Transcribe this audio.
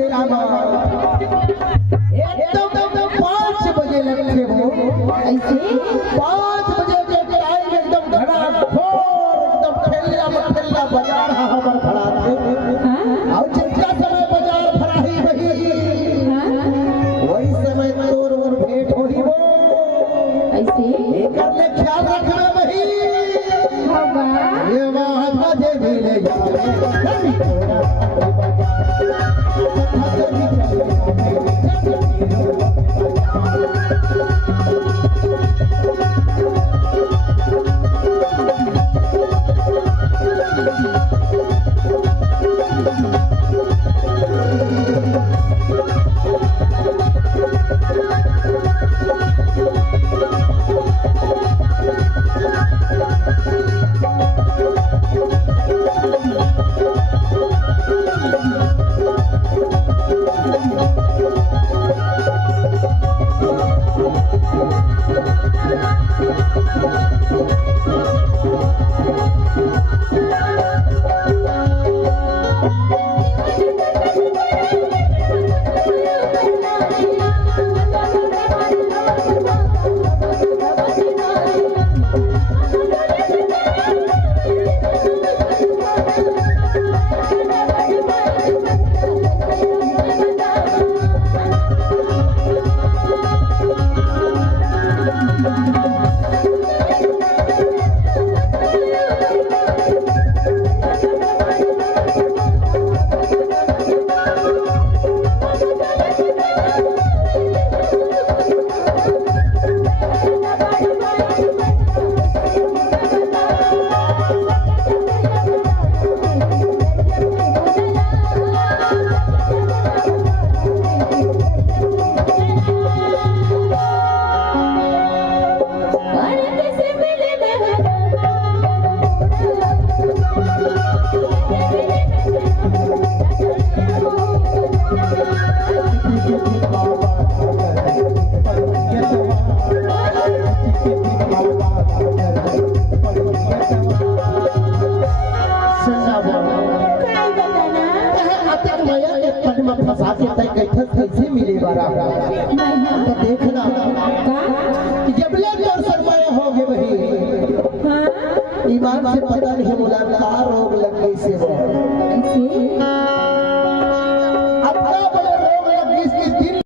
बेरा एकदम 5 बजे लगते हो ऐसे 5 बजे के टाइम एकदम घड़ा घोर एकदम ठेला बाजार हमर खड़ा थे और जितना समय बाजार फराही बही वही समय तोर और भेंट होही वो ऐसे एकर ले ख्याल रखना बही होगा ये बात मजे मिले जावे कैसे मिले बारा तो देखना जब ले तो समय हो गए वही ईमान से पता नहीं मुलाकात